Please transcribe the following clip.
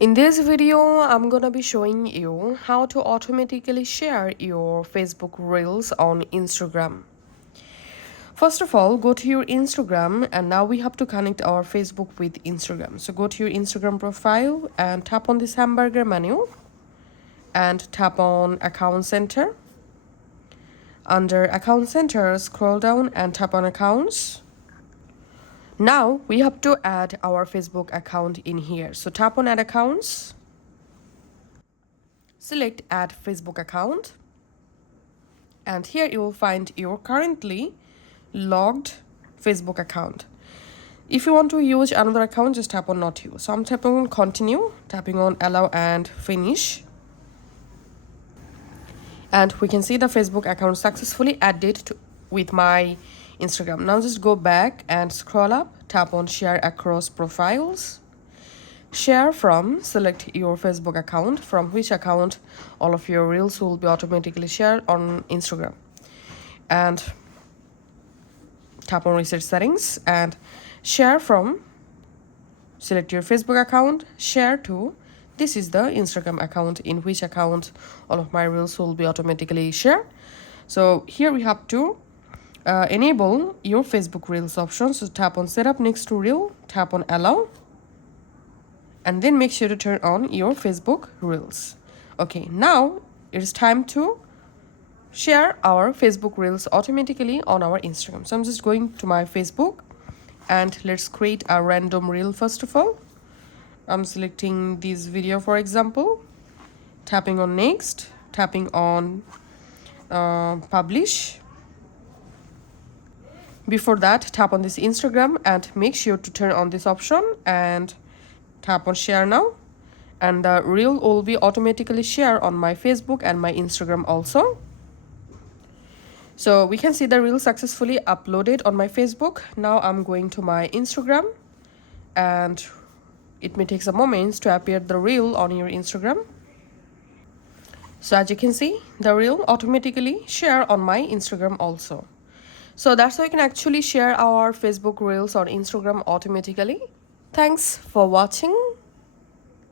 In this video, I'm gonna be showing you how to automatically share your Facebook Reels on Instagram. First of all, go to your Instagram, and now we have to connect our Facebook with Instagram. So go to your Instagram profile and tap on this hamburger menu and tap on Account Center. Under Account Center, scroll down and tap on Accounts. Now we have to add our Facebook account in here. So tap on Add Accounts. Select Add Facebook Account. And here you will find your currently logged Facebook account. If you want to use another account, just tap on Not Use. So I'm tapping on Continue, tapping on Allow and Finish. And we can see the Facebook account successfully added with my Instagram. Now just go back and scroll up, tap on Share Across Profiles. Share from, select your Facebook account, from which account all of your Reels will be automatically shared on Instagram. And tap on Reset Settings and share from, select your Facebook account, share to, this is the Instagram account in which account all of my Reels will be automatically shared. So here we have to enable your Facebook Reels option. So tap on Setup next to Reel, tap on Allow, and then make sure to turn on your Facebook Reels. Okay, now it is time to share our Facebook Reels automatically on our Instagram. So I'm just going to my Facebook and let's create a random reel first of all. I'm selecting this video for example, tapping on Next, tapping on Publish. Before that, tap on this Instagram and make sure to turn on this option and tap on Share Now. And the reel will be automatically shared on my Facebook and my Instagram also. So we can see the reel successfully uploaded on my Facebook. Now I'm going to my Instagram and it may take some moments to appear the reel on your Instagram. So as you can see, the reel automatically share on my Instagram also. So that's how you can actually share our Facebook Reels on Instagram automatically. Thanks for watching.